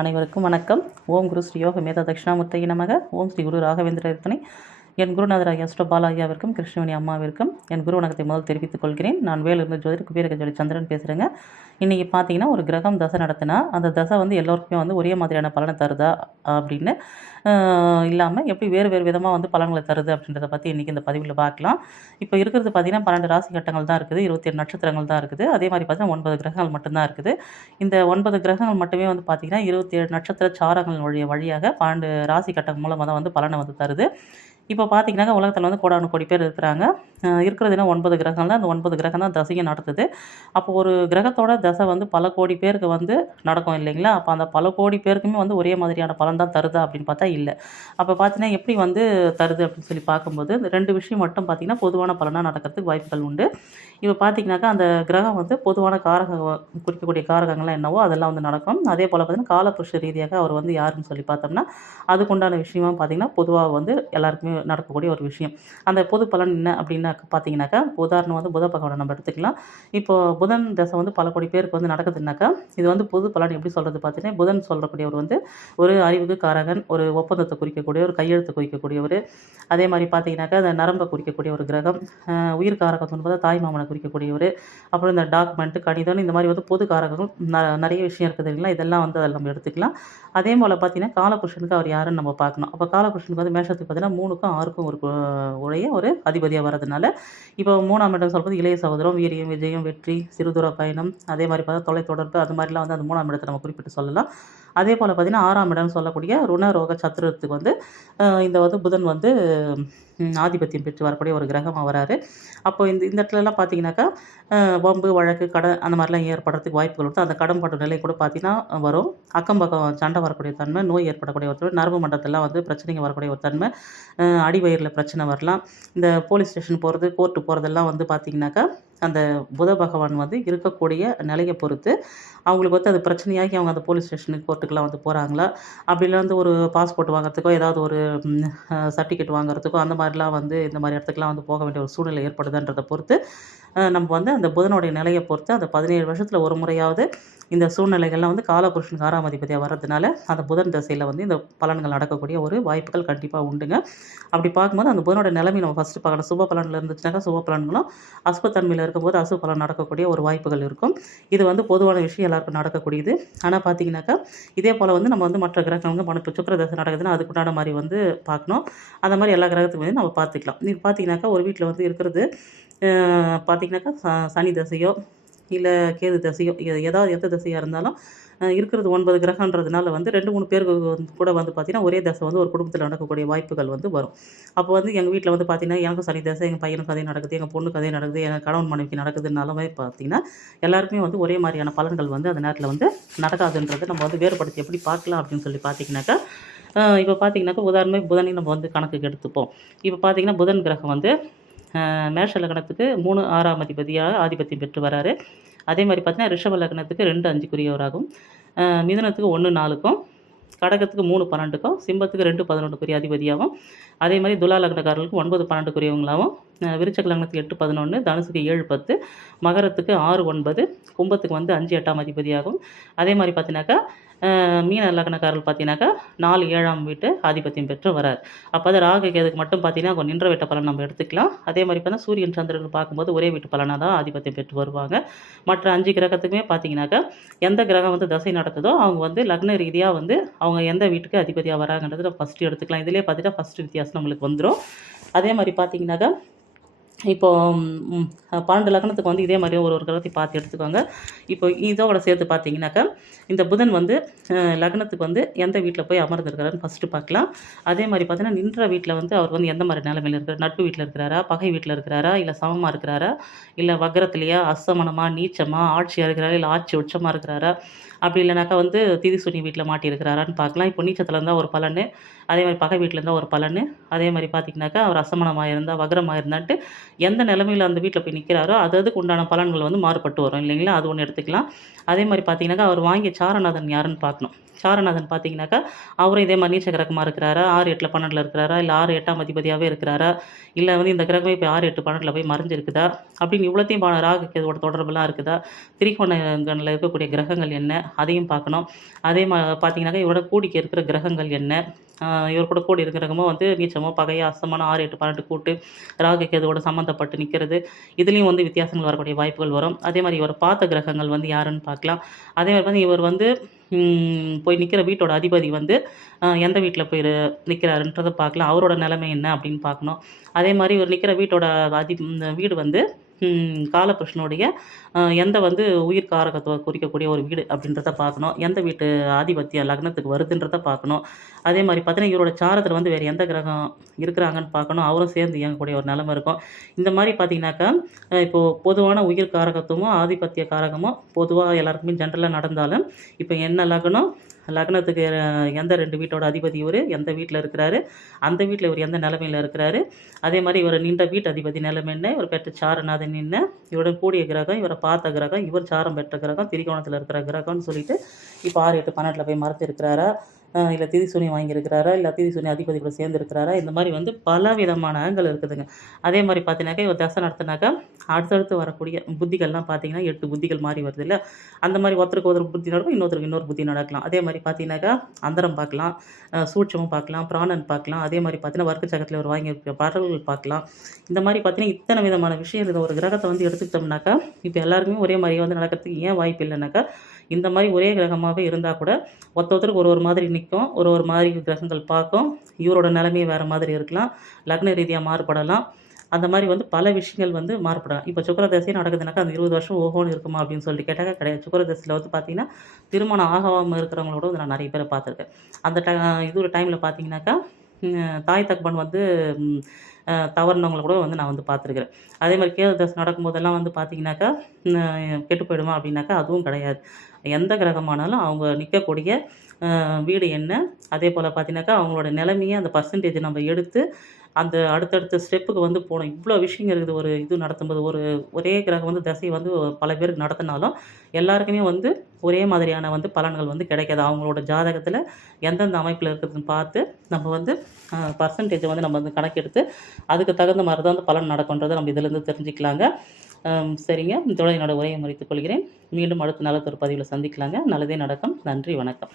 அனைவருக்கும் வணக்கம். ஓம் குரு ஸ்ரீ யோக மேதா தட்சிணாமூர்த்தியை நமக. ஓம் ஸ்ரீ குரு ராகவேந்திர இருத்தனை. என் குருநாதர் ஐயா பாலா ஐயாவிற்கும் கிருஷ்ணவேணி அம்மாவிற்கும் என் குரு வணக்கத்தை முதல் தெரிவித்துக் கொள்கிறேன். நான் வேலிருந்து ஜோதிடர் குபேரகஜோதி சந்திரன் பேசுகிறேங்க. இன்றைக்கி பார்த்தீங்கன்னா, ஒரு கிரகம் தசை நடத்தினா அந்த தசை வந்து எல்லோருக்குமே வந்து ஒரே மாதிரியான பலனை தருதா அப்படின்னு இல்லாமல் எப்படி வேறு வேறு விதமாக வந்து பலன்களை தருது அப்படின்றத பற்றி இன்றைக்கி இந்த பதிவில் பார்க்கலாம். இப்போ இருக்கிறது பார்த்திங்கன்னா 12 ராசி கட்டங்கள் தான் இருக்குது, 27 நட்சத்திரங்கள் தான் இருக்குது. அதே மாதிரி பார்த்திங்கன்னா 9 கிரகங்கள் மட்டும்தான் இருக்குது. இந்த 9 கிரகங்கள் மட்டுமே வந்து பார்த்திங்கன்னா 27 நட்சத்திர சாரங்கள் வழியாக 12 ராசி கட்டம் மூலமாக தான் வந்து பலனை வந்து தருது. இப்போ பார்த்தீங்கன்னாக்கா உலகத்தில் வந்து கோடானு கோடி பேர் இருக்கிறாங்க. இருக்கிறதுனா 9 கிரகம் தான். அந்த 9 கிரகம் தான் தசையை நடத்துது. அப்போ ஒரு கிரகத்தோட தசை வந்து பல கோடி பேருக்கு வந்து நடக்கும் இல்லைங்களா? அப்போ அந்த பல கோடி பேருக்குமே வந்து ஒரே மாதிரியான பலன் தான் தருதா அப்படின்னு பார்த்தா இல்லை. அப்போ பார்த்தீங்கன்னா எப்படி வந்து தருது அப்படின்னு சொல்லி பார்க்கும்போது இந்த 2 விஷயம் மட்டும் பார்த்தீங்கன்னா பொதுவான பலனாக நடக்கிறதுக்கு வாய்ப்புகள் உண்டு. இப்போ பார்த்தீங்கன்னாக்கா அந்த கிரகம் வந்து பொதுவான குறிக்கக்கூடிய காரகங்கள்லாம் என்னவோ அதெல்லாம் வந்து நடக்கும். அதே போல் பார்த்தீங்கன்னா காலபுருஷ ரீதியாக அவர் வந்து யாருன்னு சொல்லி பார்த்தோம்னா அதுக்குண்டான விஷயமா பார்த்தீங்கன்னா பொதுவாக வந்து எல்லாருக்குமே நடக்கக்கூடிய ஒரு விஷயம். அந்த பொது பலன் என்ன அப்படின்னா பார்த்தீங்கன்னாக்கா, உதாரணம் வந்து புத பகவானை நம்ம எடுத்துக்கலாம். இப்போ புதன் தசை வந்து பல கோடி பேருக்கு வந்து நடக்குதுன்னாக்கா, இது வந்து பொது பலன் எப்படி சொல்கிறது பார்த்தீங்கன்னா, புதன் சொல்லக்கூடியவர் வந்து ஒரு அறிவுக்கு காரகன், ஒரு ஒப்பந்தத்தை குறிக்கக்கூடிய ஒரு கையெழுத்தை குறிக்கக்கூடியவர். அதே மாதிரி பார்த்தீங்கன்னாக்கா அந்த நரம்பை குறிக்கக்கூடிய ஒரு கிரகம், உயிர் காரகத்தை வந்து பார்த்தா தாய் மாமனை குறிக்கக்கூடியவர். அப்புறம் இந்த டாக்குமெண்ட், கணிதம் இந்த மாதிரி வந்து பொது காரகங்கள் நிறைய விஷயம் இருக்குது இல்லைங்களா? இதெல்லாம் வந்து அதில் நம்ம எடுத்துக்கலாம். அதே போல் பார்த்தீங்கன்னா காலபுருஷனுக்கு அவர் யாருன்னு நம்ம பார்க்கணும். அப்போ காலபுருஷனுக்கு வந்து மேஷத்துக்கு பார்த்தீங்கன்னா 3க்கும் 6க்கும் உடைய ஒரு அதிபதியாக வரதுனால, இப்போ 3ஆம் இடம் சொல்கிறது இளைய சகோதரம், வீரியம், விஜயம், வெற்றி, சிறுதூர பயணம், அதே மாதிரி பார்த்தா தொலைத்தொடர்பு, அது மாதிரிலாம் வந்து அந்த 3ஆம் இடத்தை நம்ம குறிப்பிட்டு சொல்லலாம். அதே போல் பார்த்தீங்கன்னா 6ஆம் இடம்னு சொல்லக்கூடிய ருண ரோக சத்துரத்துக்கு வந்து இந்த வந்து புதன் வந்து ஆதிபத்தியம் பெற்று வரக்கூடிய ஒரு கிரகமாக வராரு. அப்போ இந்த இந்த இடத்துலலாம் பார்த்தீங்கன்னாக்கா வம்பு, வழக்கு, கடன் அந்த மாதிரிலாம் ஏற்படுறதுக்கு வாய்ப்புகள் இருக்குது. அந்த கடன் பட்ட நிலை கூட பார்த்தீங்கன்னா வரும். அக்கம் பக்கம் சண்டை வரக்கூடிய தன்மை, நோய் ஏற்படக்கூடிய ஒரு தன்மை, நரம்பு மண்டலத்திலாம் வந்து பிரச்சனைங்க வரக்கூடிய ஒரு தன்மை, அடிவயிறில் பிரச்சனை வரலாம். இந்த போலீஸ் ஸ்டேஷன் போகிறது, கோர்ட்டு போகிறதெல்லாம் வந்து பார்த்திங்கனாக்கா அந்த புத பகவான் வந்து இருக்கக்கூடிய நிலையை பொறுத்து அவங்களுக்கு வந்து அது பிரச்சனையாகி அவங்க அந்த போலீஸ் ஸ்டேஷனுக்கு கோர்ட்டுக்கெலாம் வந்து போகிறாங்களா, அப்படிலாம் வந்து ஒரு பாஸ்போர்ட் வாங்குறதுக்கோ ஏதாவது ஒரு சர்டிஃபிகேட் வாங்குறதுக்கோ அந்த மாதிரிலாம் வந்து இந்த மாதிரி இடத்துக்குலாம் வந்து போக வேண்டிய ஒரு சூழ்நிலை ஏற்படுதுன்றதை பொறுத்து நம்ம வந்து அந்த புதனுடைய நிலையை பொறுத்து அந்த 17 வருஷத்தில் ஒரு முறையாவது இந்த சூழ்நிலைகள்லாம் வந்து காலபுருஷனுக்கு 6ஆம் அதிபதியாக வர்றதுனால அந்த புதன் தசையில் வந்து இந்த பலன்கள் நடக்கக்கூடிய ஒரு வாய்ப்புகள் கண்டிப்பாக உண்டுங்க. அப்படி பார்க்கும்போது அந்த புதனோட நிலைமை நம்ம ஃபஸ்ட்டு பார்க்கணும். சுப பலனில் இருந்துச்சுனாக்கா சுப பலன்களும், அசுபத்தன்மையில் இருக்கும்போது அசுப பலன் நடக்கக்கூடிய ஒரு வாய்ப்புகள் இருக்கும். இது வந்து பொதுவான விஷயம் எல்லாருக்கும் நடக்கக்கூடியது. ஆனால் பார்த்தீங்கன்னாக்கா இதே போல் வந்து நம்ம வந்து மற்ற கிரகங்கள் இப்போ சுக்கிர தசை நடக்குதுன்னா அதுக்குண்டான மாதிரி வந்து பார்க்கணும். அந்த மாதிரி எல்லா கிரகத்துக்கும் வந்து நம்ம பார்த்துக்கலாம். இது பார்த்தீங்கன்னாக்கா ஒரு வீட்டில் வந்து இருக்கிறது பார்த்திங்கனாக்கா சனி தசையோ இல்லை கேது தசையோ ஏதாவது எந்த தசையாக இருந்தாலும் இருக்கிறது 9 கிரகன்றதுனால வந்து 2-3 பேருக்கு கூட வந்து பார்த்திங்கன்னா ஒரே தசை வந்து ஒரு குடும்பத்தில் நடக்கக்கூடிய வாய்ப்புகள் வந்து வரும். அப்போ வந்து எங்கள் வீட்டில் வந்து பார்த்திங்கன்னா எனக்கும் சனி தசை, எங்கள் பையனுக்கு அதே நடக்குது, எங்கள் பொண்ணுக்கு அதே நடக்குது, எங்கள் கணவன் மனைவிக்கு நடக்குதுனாலுமே பார்த்திங்கன்னா எல்லாருக்குமே வந்து ஒரே மாதிரியான பலன்கள் வந்து அந்த நேரத்தில் வந்து நடக்காதுன்றதை நம்ம வந்து வேறுபடுத்தி எப்படி பார்க்கலாம் அப்படின்னு சொல்லி பார்த்திங்கனாக்கா, இப்போ பார்த்திங்கனாக்கா உதாரணமாக புதனையும் நம்ம வந்து கணக்குக்கு எடுத்துப்போம். இப்போ பார்த்திங்கன்னா புதன் கிரகம் வந்து மேஷ லக்னத்துக்கு 3 6ஆம் அதிபதியாக ஆதிபத்தியம் பெற்று வராரு. அதே மாதிரி பார்த்தீங்கன்னா ரிஷப லக்னத்துக்கு 2 5க்குரியவராகும், மிதுனத்துக்கு 1 4க்கும், கடகத்துக்கு 3 12க்கும், சிம்பத்துக்கு 2 11க்குரிய அதிபதியாகவும், அதே மாதிரி துலா லக்னக்காரர்களுக்கு 9 12க்குரியவங்களாகவும், விருச்சக லக்னத்துக்கு 8 11, தனுசுக்கு 7 10, மகரத்துக்கு 6 9, கும்பத்துக்கு வந்து 5 8ஆம் அதிபதியாகும். அதே மாதிரி பார்த்தீங்கன்னாக்கா மீன லக்னக்காரர்கள் பார்த்தீங்கன்னாக்கா 4 7ஆம் வீட்டு ஆதிபத்தியம் பெற்று வரார். அப்போ அது ராகு கேதுக்கு மட்டும் பார்த்தீங்கன்னா கொஞ்சம் நின்ற வீட்ட பலன் நம்ம எடுத்துக்கலாம். அதே மாதிரி பார்த்தா சூரியன் சந்திரன் பார்க்கும்போது ஒரே வீட்டு பலனாக தான் ஆதிபத்தியம் பெற்று வருவாங்க. மற்ற 5 கிரகத்துக்குமே பார்த்தீங்கன்னாக்கா எந்த கிரகம் வந்து தசை நடத்துதோ அவங்க வந்து லக்ன ரீதியாக வந்து அவங்க எந்த வீட்டுக்கு அதிபதியாக வராங்கன்றது நம்ம ஃபஸ்ட்டு எடுத்துக்கலாம். இதிலே பார்த்தீங்கன்னா ஃபஸ்ட்டு வித்தியாசம் நம்மளுக்கு வந்துடும். அதே மாதிரி பார்த்தீங்கன்னாக்கா இப்போ 12 லக்னத்துக்கு வந்து இதே மாதிரி ஒரு கிரகத்தை பார்த்து எடுத்துக்கோங்க. இப்போ இதோட சேர்த்து பார்த்தீங்கன்னாக்கா இந்த புதன் வந்து லக்னத்துக்கு வந்து எந்த வீட்டில் போய் அமர்ந்திருக்கிறாருன்னு ஃபஸ்ட்டு பார்க்கலாம். அதே மாதிரி பார்த்தீங்கன்னா நின்ற வீட்டில் வந்து அவர் வந்து எந்த மாதிரி நிலைமையில் இருக்கிறார், நட்பு வீட்டில் இருக்கிறாரா, பகை வீட்டில் இருக்கிறாரா, இல்லை சமமாக இருக்கிறாரா, இல்லை வக்ரத்துலையா, அஸ்தமனமா, நீச்சமாக, ஆட்சியாக இருக்கிறாரா, இல்லை ஆட்சி உச்சமாக இருக்கிறாரா, அப்படி இல்லைனாக்கா வந்து திதி சுனி வீட்டில் மாட்டியிருக்கிறாரான்னு பார்க்கலாம். இப்போ நீச்சத்தில் இருந்தால் ஒரு பலன், அதே மாதிரி பகை வீட்டில் இருந்தால் ஒரு பலன், அதே மாதிரி பார்த்திங்கனாக்கா அவர் அசமனமாக இருந்தால் வக்ரமாக இருந்தான்ட்டு எந்த நிலைமையில் அந்த வீட்டில் போய் நிற்கிறாரோ அதுக்கு உண்டான பலன்கள் வந்து மாறுபட்டு வரும் இல்லைங்களா? அது ஒன்று எடுத்துக்கலாம். அதே மாதிரி பார்த்தீங்கன்னாக்கா அவர் வாங்கிய சாரநாதன் யாருன்னு பார்க்கணும். சாரநாதன் பார்த்தீங்கன்னாக்கா அவரும் இதே மாதிரி நீச்ச கிரகமாக இருக்கிறாரா, 6, 8, 12 இருக்கிறாரா, இல்லை 6, 8ஆம் அதிபதியாகவே இருக்கிறாரா, இல்லை வந்து இந்த கிரகமே இப்போ 6, 8, 12 போய் மறைஞ்சிருக்குதா அப்படின்னு இவ்வளோத்தையும் ராகு கேதுவோட தொடர்புலாம் இருக்குதா, திரிகோணங்களில் இருக்கக்கூடிய கிரகங்கள் என்ன அதையும் பார்க்கணும். அதே பார்த்தீங்கன்னாக்கா இவரோட கூடிக்கு இருக்கிற கிரகங்கள் என்ன, இவர் கூட கூடி இருக்கிறவங்க வந்து நீச்சமோ பகையோ அஸ்தமான 6, 8, 12 கூட்டு ராகு கேதுவோட சம்மந்தப்பட்டு நிற்கிறது. இதுலேயும் வந்து வித்தியாசங்கள் வரக்கூடிய வாய்ப்புகள் வரும். அதே மாதிரி இவர் பார்த்த கிரகங்கள் வந்து யாருன்னு பார்க்கலாம். அதே மாதிரி வந்து இவர் வந்து போய் நிற்கிற வீட்டோட அதிபதி வந்து எந்த வீட்டில் போய் நிற்கிறாருன்றதை பார்க்கலாம். அவரோட நிலைமை என்ன அப்படின்னு பார்க்கணும். அதே மாதிரி இவர் நிற்கிற வீட்டோட வீடு வந்து காலபுருஷனுடைய எந்த வந்து உயிர் காரகத்தை குறிக்கக்கூடிய ஒரு வீடு அப்படின்றத பார்க்கணும். எந்த வீட்டு ஆதிபத்திய லக்னத்துக்கு வருதுன்றத பார்க்கணும். அதே மாதிரி பார்த்தீங்கன்னா இவரோட சாரத்தில் வந்து வேறு எந்த கிரகம் இருக்கிறாங்கன்னு பார்க்கணும். அவரும் சேர்ந்து இயங்கக்கூடிய ஒரு நிலைமை இருக்கும். இந்த மாதிரி பார்த்தீங்கன்னாக்கா இப்போது பொதுவான உயிர் காரகத்துவமும் ஆதிபத்திய காரகமும் பொதுவாக எல்லாருக்குமே ஜென்ரலாக நடந்தாலும் இப்போ என்ன லக்னம், லக்னத்துக்கு எந்த 2 வீட்டோட அதிபதி இவர் எந்த வீட்டில் இருக்கிறாரு, அந்த வீட்டில் இவர் எந்த நிலைமையில் இருக்கிறாரு, அதே மாதிரி இவர் நின்ற வீட்டு அதிபதி நிலைமை என்ன, இவர் பெற்ற சாரநாதன் என்ன, இவருடன் கூடிய கிரகம், இவரை பார்த்த கிரகம், இவர் சாரம் பெற்ற கிரகம், திரிகோணத்தில் இருக்கிற கிரகம்னு சொல்லிட்டு இப்போ 6, 8, 12 போய் மறைச்சிருக்கிறாரா, இல்லை திதிசூனியம் வாங்கியிருக்கிறாரா, இல்லை திதிசூனிய அதிபதி கூட சேர்ந்துருக்கிறாரா, இந்த மாதிரி வந்து பல விதமான ஆங்கிள் இருக்குதுங்க. அதே மாதிரி பார்த்தீங்கன்னாக்கா இவர் தசை நடத்தினாக்கா அடுத்தடுத்து வரக்கூடிய புத்திகள்லாம் பார்த்தீங்கன்னா 8 புத்திகள் மாறி வருது இல்லை, அந்த மாதிரி ஒருத்தருக்கு ஒரு புத்தி நடக்கும், இன்னொருத்தருக்கு இன்னொரு புத்தி நடக்கலாம். அதே மாதிரி பார்த்தீங்கன்னாக்கா அந்தரம் பார்க்கலாம், சூட்சமும் பார்க்கலாம், பிராணன் பார்க்கலாம். அதே மாதிரி பார்த்தீங்கன்னா வர்க்க சக்கரத்தில் ஒரு வாங்கியிருக்கிற பாடல்கள் பார்க்கலாம். இந்த மாதிரி பார்த்தீங்கன்னா இத்தனை விதமான விஷயம் இருக்குது. ஒரு கிரகத்தை வந்து எடுத்துக்கிட்டோம்னாக்கா இப்போ எல்லாருக்குமே ஒரே மாதிரியே வந்து நடக்கிறதுக்கு ஏன் வாய்ப்பு இல்லைனாக்கா, இந்த மாதிரி ஒரே கிரகமாகவே இருந்தால் கூட ஒருத்தருக்கு ஒரு மாதிரி நிற்கும், ஒரு மாதிரி கிரகங்கள் பார்க்கும். இவரோட நிலைமையே வேறு மாதிரி இருக்கலாம், லக்ன ரீதியாக மாறுபடலாம். அந்த மாதிரி வந்து பல விஷயங்கள் வந்து மாறுபடலாம். இப்போ சுக்கிர தசை நடக்குதுனாக்கா அந்த 20 வருஷம் ஓஹோன்னு இருக்குமா அப்படின்னு சொல்லிட்டு கேட்டாக்கா கிடையாது. சுக்கிர தசையில் வந்து பார்த்தீங்கன்னா திருமணம் ஆகாமல் இருக்கிறவங்களோட வந்து நான் நிறைய பேரை பார்த்துருக்கேன். அந்த இது ஒரு டைமில் பார்த்தீங்கன்னாக்கா தாய் தகப்பன் வந்து தவறுனவங்களை கூட வந்து நான் வந்து பார்த்துருக்குறேன். அதே மாதிரி கேது தசை நடக்கும்போதெல்லாம் வந்து பார்த்தீங்கன்னாக்கா கெட்டு போயிடுமா அப்படின்னாக்கா அதுவும் கிடையாது. எந்த கிரகமானாலும் அவங்க நிற்கக்கூடிய வீடு என்ன, அதே போல் பார்த்தீங்கன்னாக்கா அவங்களோட நிலைமையை அந்த பர்சன்டேஜ் நம்ம எடுத்து அந்த அடுத்தடுத்த ஸ்டெப்புக்கு வந்து போகணும். இவ்வளோ விஷயங்கள் இருக்குது. ஒரு இது நடத்தும்போது ஒரே கிரகம் வந்து தசையை வந்து பல பேருக்கு நடத்தினாலும் எல்லாருக்குமே வந்து ஒரே மாதிரியான வந்து பலன்கள் வந்து கிடைக்காது. அவங்களோட ஜாதகத்தில் எந்தெந்த அமைப்பில் இருக்குதுன்னு பார்த்து நம்ம வந்து பர்சன்டேஜை வந்து நம்ம வந்து கணக்கெடுத்து அதுக்கு தகுந்த மாதிரி தான் வந்து பலன் நடக்குன்றதை நம்ம இதிலேருந்து தெரிஞ்சுக்கலாங்க. சரிங்க, இதோட என்னோடய உரையை முடித்துக் கொள்கிறேன். மீண்டும் அடுத்த நல்லதொரு பதிவில் சந்திக்கலாங்க. நல்லதே நடக்கும். நன்றி, வணக்கம்.